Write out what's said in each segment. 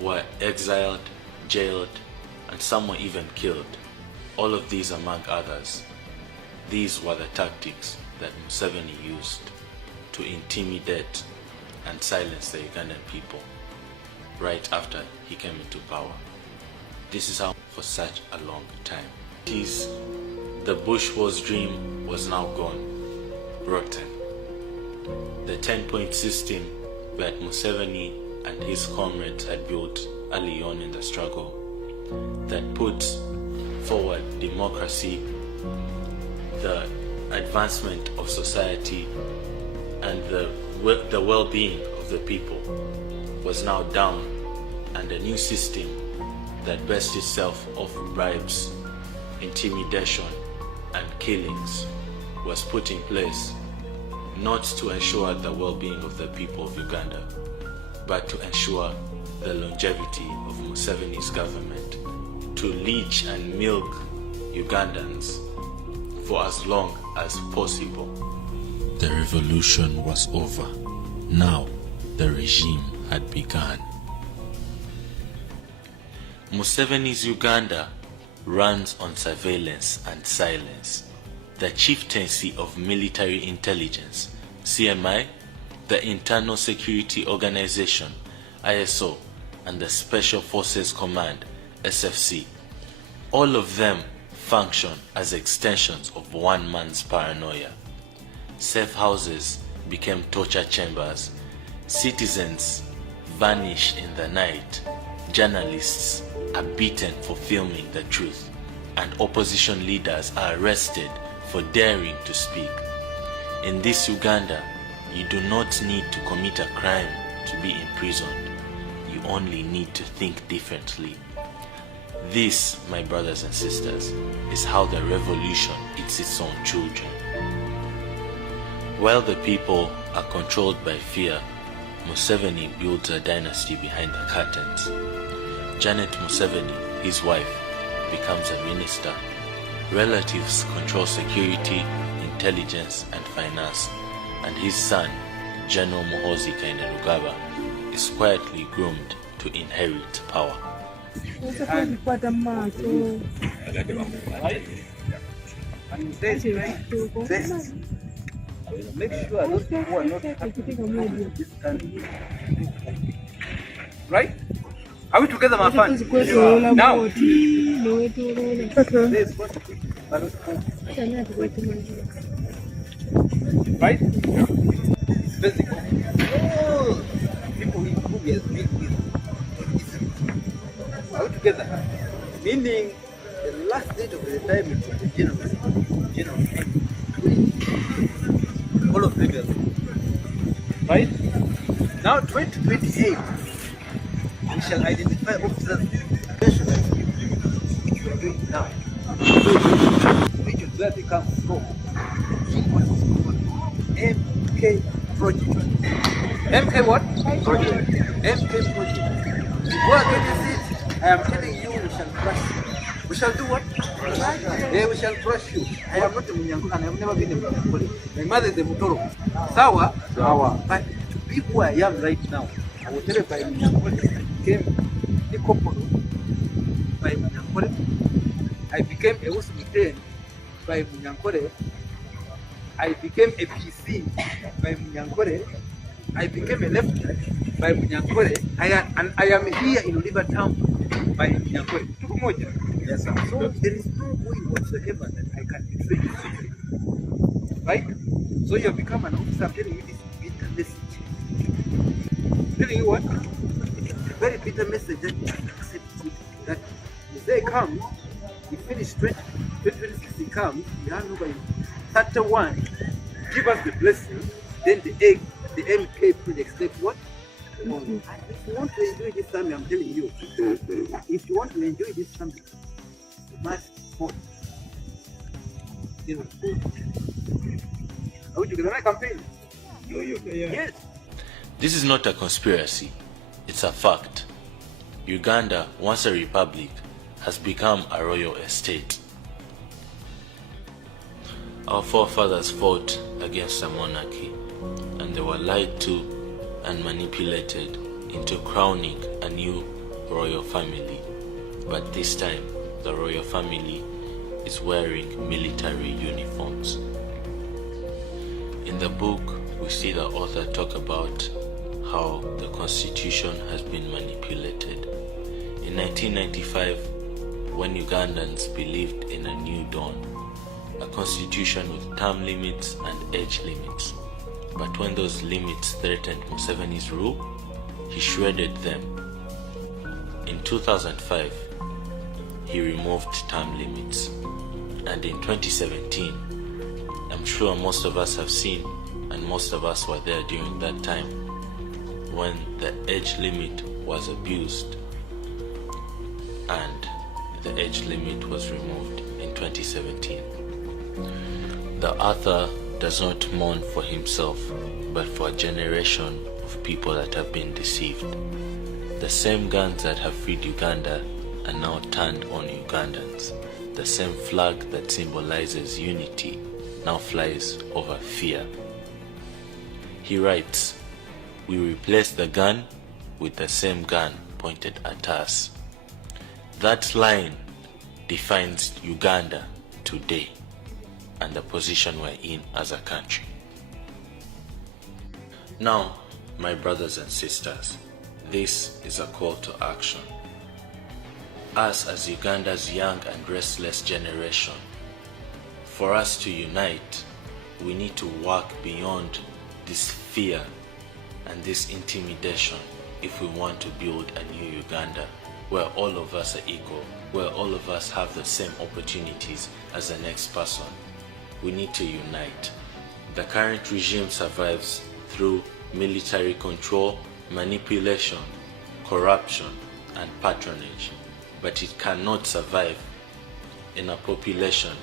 were exiled, jailed, and some were even killed. All of these among others. These were the tactics that Museveni used to intimidate and silence the Ugandan people right after he came into power. This is how for such a long time. The Bush Wars dream was now gone, rotten. The 10-point system that Museveni and his comrades had built early on in the struggle that put forward democracy, the advancement of society, and the well-being of the people was now down, and a new system that based itself off bribes, intimidation, and killings was put in place, not to ensure the well-being of the people of Uganda, but to ensure the longevity of Museveni's government, to leech and milk Ugandans for as long as possible. The revolution was over. Now the regime had begun. Museveni's Uganda runs on surveillance and silence. The Chieftaincy of Military Intelligence, CMI, the Internal Security Organization, ISO, and the Special Forces Command, SFC, all of them function as extensions of one man's paranoia. Safe houses became torture chambers, citizens vanish in the night, journalists are beaten for filming the truth, and opposition leaders are arrested for daring to speak. In this Uganda, you do not need to commit a crime to be imprisoned. You only need to think differently. This, my brothers and sisters, is how the revolution eats its own children. While the people are controlled by fear, Museveni builds a dynasty behind the curtains. Janet Museveni, his wife, becomes a minister. Relatives control security, intelligence, and finance, and his son, General Muhoozi Kainerugaba, is quietly groomed to inherit power. Make sure those people are not happy in this country. Right? Are we together, my friend? Now, right? It's basic. Oh, people who we have been with. Are we together? Meaning, the last date of the time it took the general, all of them, right? Now 2028, we shall identify officers which we are doing now. Which is where they come from. MK project. MK what? Project. MK project. Go against it. I am telling you, we shall crush you. We shall do what? Yeah, we shall crush you. I am not a Munyankole, and I have never been a Munyankole. My mother is a Mutoro. Sawa? Sawa. But to be who I am right now, I will tell you by Munyankole, I became a Kopolo by Munyankole. I became a Usmiten by Munyankole. I became a PC by Munyankole. I became a left by Munyankole. And I am here in Libertown by Munyankole. Yes, sir. So there is no way whatsoever that I can betray you. Right? So you have become an officer. I'm telling you this bitter message. I'm telling you what? It's a very bitter message that you have to accept it. That the day comes, we finish 2026, he comes, we hand over in 31, give us the blessing, then the MK project step what? If you want to enjoy this family, I'm telling you, if you want to enjoy this family, you must vote. Are we together? Campaign? Yes. This is not a conspiracy, it's a fact. Uganda, once a republic, has become a royal estate. Our forefathers fought against a monarchy, and they were lied to and manipulated into crowning a new royal family, but this time the royal family is wearing military uniforms. In the book, we see the author talk about how the constitution has been manipulated. In 1995, when Ugandans believed in a new dawn, a constitution with term limits and age limits. But when those limits threatened Museveni's rule, he shredded them. In 2005, he removed term limits. And in 2017, I'm sure most of us have seen, and most of us were there during that time, when the age limit was abused and the age limit was removed in 2017. The author does not mourn for himself, but for a generation of people that have been deceived. The same guns that have freed Uganda are now turned on Ugandans. The same flag that symbolizes unity now flies over fear. He writes, "We replace the gun with the same gun pointed at us." That line defines Uganda today and the position we're in as a country. Now, my brothers and sisters, this is a call to action. Us as Uganda's young and restless generation, for us to unite, we need to work beyond this fear and this intimidation if we want to build a new Uganda where all of us are equal, where all of us have the same opportunities as the next person. We need to unite. The current regime survives through military control, manipulation, corruption, and patronage, but it cannot survive in a population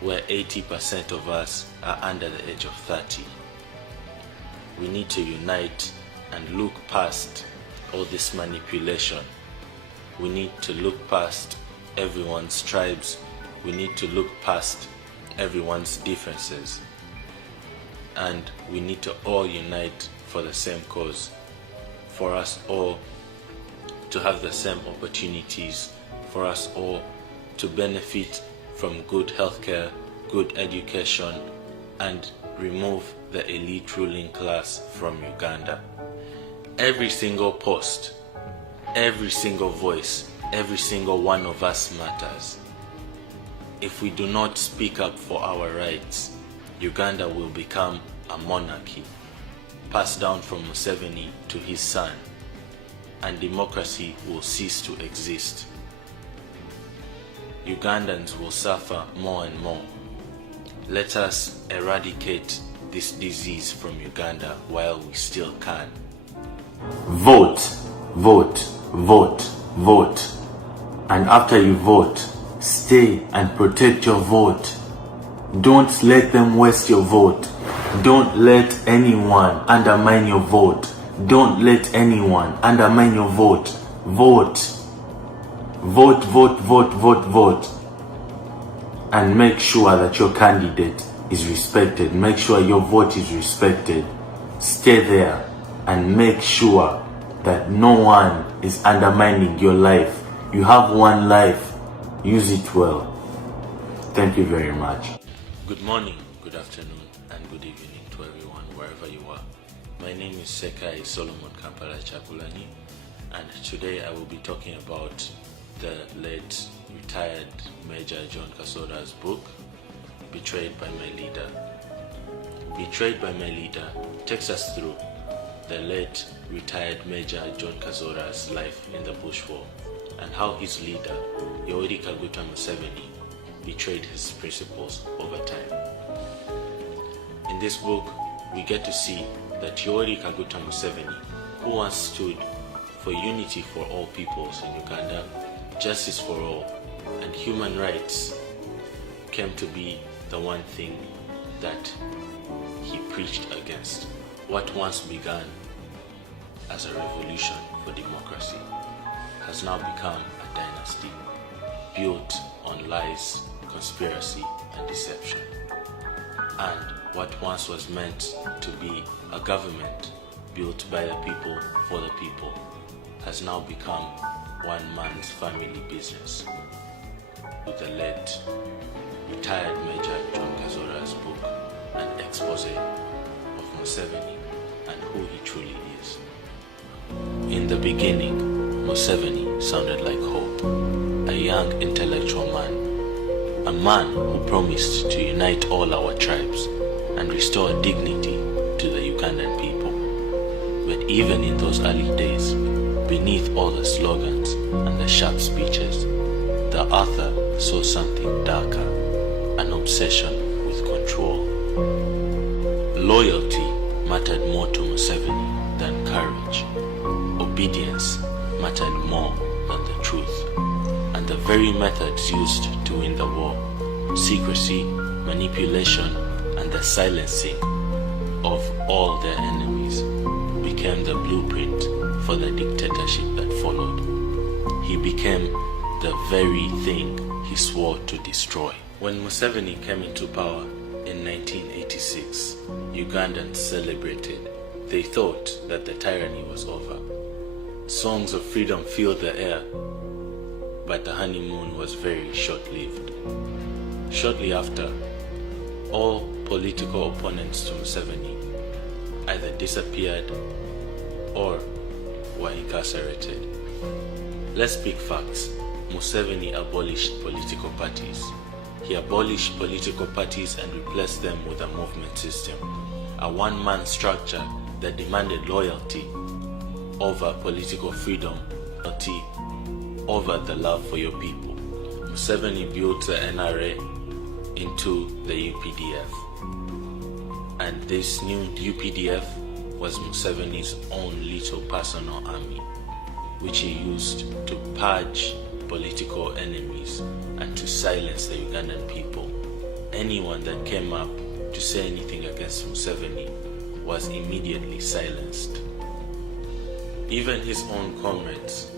where 80% of us are under the age of 30. We need to unite and look past all this manipulation. We need to look past everyone's tribes. We need to look past everyone's differences. And we need to all unite for the same cause, for us all to have the same opportunities, for us all to benefit from good healthcare, good education, and remove the elite ruling class from Uganda. Every single post, every single voice, every single one of us matters. If we do not speak up for our rights, Uganda will become a monarchy, passed down from Museveni to his son, and democracy will cease to exist. Ugandans will suffer more and more. Let us eradicate this disease from Uganda while we still can. Vote, vote, vote, vote. And after you vote, stay and protect your vote. Don't let them waste your vote. Don't let anyone undermine your vote. Don't let anyone undermine your vote. Vote. Vote, vote, vote, vote, vote. And make sure that your candidate is respected. Make sure your vote is respected. Stay there and make sure that no one is undermining your life. You have one life. Use it well. Thank you very much. Good morning, good afternoon, and good evening to everyone wherever you are. My name is Sekai Solomon Kampala Chakulani, and today I will be talking about the late retired Major John Kasora's book, Betrayed by My Leader. Betrayed by My Leader takes us through the late retired Major John Kasora's life in the Bush War and how his leader, Yoweri Kaguta Museveni, betrayed his principles over time. In this book, we get to see that Yoweri Kaguta Museveni, who once stood for unity for all peoples in Uganda, justice for all, and human rights, came to be the one thing that he preached against. What once began as a revolution for democracy has now become a dynasty built on lies, conspiracy, and deception. And what once was meant to be a government built by the people for the people has now become one man's family business with the late retired Major John Kazora's book, An Expose of Museveni and who he truly is. In the beginning, Museveni sounded like hope, a young intellectual man, a man who promised to unite all our tribes and restore dignity to the Ugandan people. But even in those early days, beneath all the slogans and the sharp speeches, the author saw something darker, an obsession with control. Loyalty mattered more to Museveni than courage. Obedience mattered more than the truth. And the very methods used to win the war, secrecy, manipulation, and the silencing of all their enemies, became the blueprint for the dictatorship that followed. He became the very thing he swore to destroy. When Museveni came into power in 1986, Ugandans celebrated. They thought that the tyranny was over. Songs of freedom filled the air, but the honeymoon was very short-lived. Shortly after, all political opponents to Museveni either disappeared or were incarcerated. Let's speak facts. Museveni abolished political parties. He abolished political parties and replaced them with a movement system, a one-man structure that demanded loyalty over political freedom, loyalty over the love for your people. Museveni built the NRA into the UPDF, and this new UPDF was Museveni's own little personal army, which he used to purge political enemies and to silence the Ugandan people. Anyone that came up to say anything against Museveni was immediately silenced. Even his own comrades,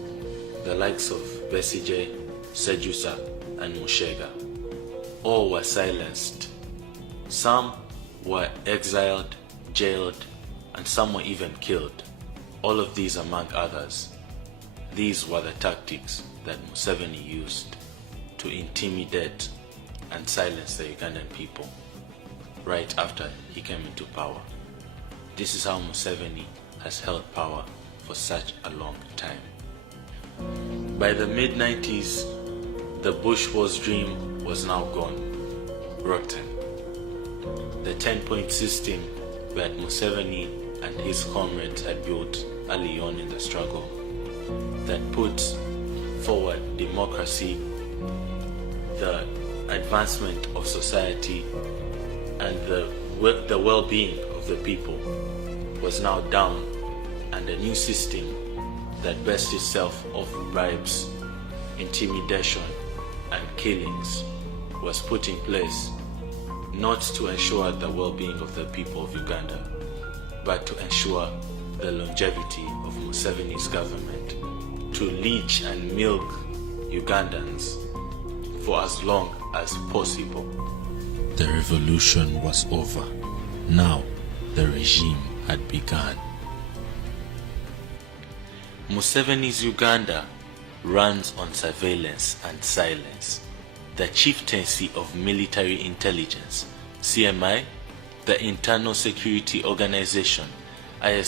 the likes of Besigye, Sejusa, and Mushega, all were silenced. Some were exiled, jailed, and some were even killed. All of these among others. These were the tactics that Museveni used to intimidate and silence the Ugandan people right after he came into power. This is how Museveni has held power for such a long time. By the mid-90s, the Bush Wars dream was now gone, rotten. The 10-point system that Museveni and his comrades had built early on in the struggle, that put forward democracy, the advancement of society, and the well-being of the people, was now down, and a new system that based itself off bribes, intimidation, and killings was put in place, not to ensure the well-being of the people of Uganda, but to ensure the longevity of Museveni's government, to leech and milk Ugandans for as long as possible. The revolution was over. Now the regime had begun. Museveni's Uganda runs on surveillance and silence. The chieftaincy of military intelligence, CMI, the Internal Security Organization, ISO